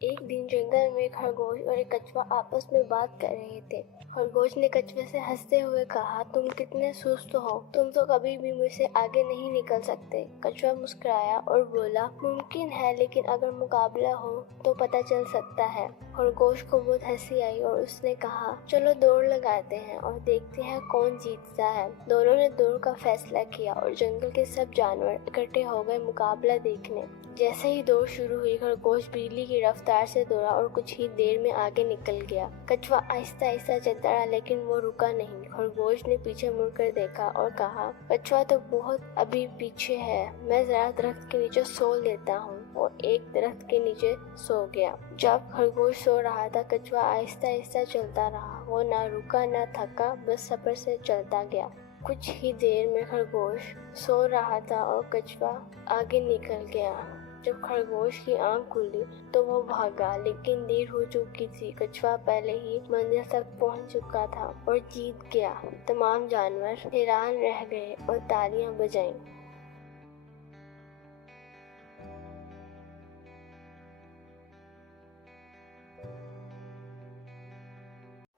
एक दिन जंगल में खरगोश और एक कछुआ आपस में बात कर रहे थे। खरगोश ने कछुए से हंसते हुए कहा, तुम कितने सुस्त हो, तुम तो कभी भी मुझसे आगे नहीं निकल सकते। कछुआ मुस्कुराया और बोला, मुमकिन है, लेकिन अगर मुकाबला हो तो पता चल सकता है। खरगोश को बहुत हंसी आई और उसने कहा, चलो दौड़ लगाते हैं और देखते हैं कौन जीतता है। दोनों ने दौड़ का फैसला किया और जंगल के सब जानवर इकट्ठे हो गए मुकाबला देखने। जैसे ही दौड़ शुरू हुई, खरगोश बिजली की रफ्तार से दौड़ा और कुछ ही देर में आगे निकल गया। कछुआ आहिस्ता आहिस्ता चलता रहा, लेकिन वो रुका नहीं। खरगोश ने पीछे मुड़कर देखा और कहा, कछुआ तो बहुत अभी पीछे है, मैं जरा दरख्त के नीचे सो लेता हूँ। और एक दरख्त के नीचे सो गया। जब खरगोश सो रहा था, कछुआ आहिस्ता आहिस्ता चलता रहा। वो ना रुका ना थका, बस सब्र से चलता गया। कुछ ही देर में खरगोश सो रहा था और कछुआ आगे निकल गया। जब खरगोश की आंख खुली तो वो भागा, लेकिन देर हो चुकी थी। कछुआ पहले ही मंजिल तक पहुंच चुका था और जीत गया। तमाम जानवर हैरान रह गए और तालियां बजाईं।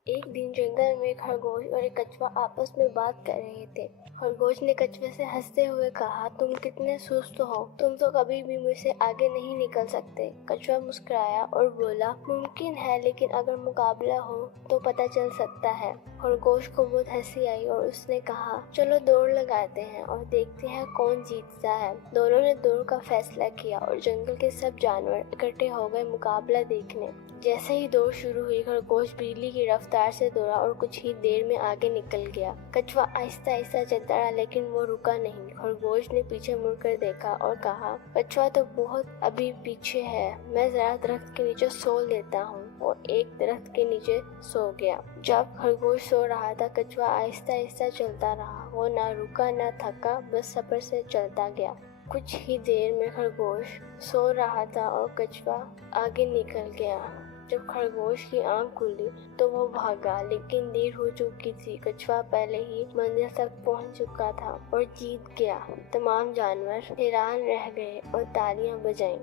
एक दिन जंगल में खरगोश और एक कछुआ आपस में बात कर रहे थे। खरगोश ने कछुए से हंसते हुए कहा, तुम कितने सुस्त हो, तुम तो कभी भी मुझसे आगे नहीं निकल सकते। कछुआ मुस्कुराया और बोला, मुमकिन है, लेकिन अगर मुकाबला हो तो पता चल सकता है। खरगोश को बहुत हंसी आई और उसने कहा, चलो दौड़ लगाते हैं और देखते हैं कौन जीतता है। दोनों ने दौड़ का फैसला किया और जंगल के सब जानवर इकट्ठे हो गए मुकाबला देखने। जैसे ही दौड़ शुरू हुई, खरगोश बिजली की रफ्तार से दौड़ा और कुछ ही देर में आगे निकल गया। कछुआ आहिस्ता आहिस्ता चलता रहा, लेकिन वो रुका नहीं। खरगोश ने पीछे मुड़कर देखा और कहा, कछुआ तो बहुत अभी पीछे है, मैं जरा दरख्त के नीचे सो लेता हूँ। और एक दरख्त के नीचे सो गया। जब खरगोश सो रहा था, कछुआ आहिस्ता आहिस्ता चलता रहा। वो ना रुका ना थका, बस सब्र से चलता गया। कुछ ही देर में खरगोश सो रहा था और कछुआ आगे निकल गया। जब खरगोश की आंख खुली तो वो भागा, लेकिन देर हो चुकी थी। कछुआ पहले ही मंजिल तक पहुंच चुका था और जीत गया। तमाम जानवर हैरान रह गए और तालियां बजाईं।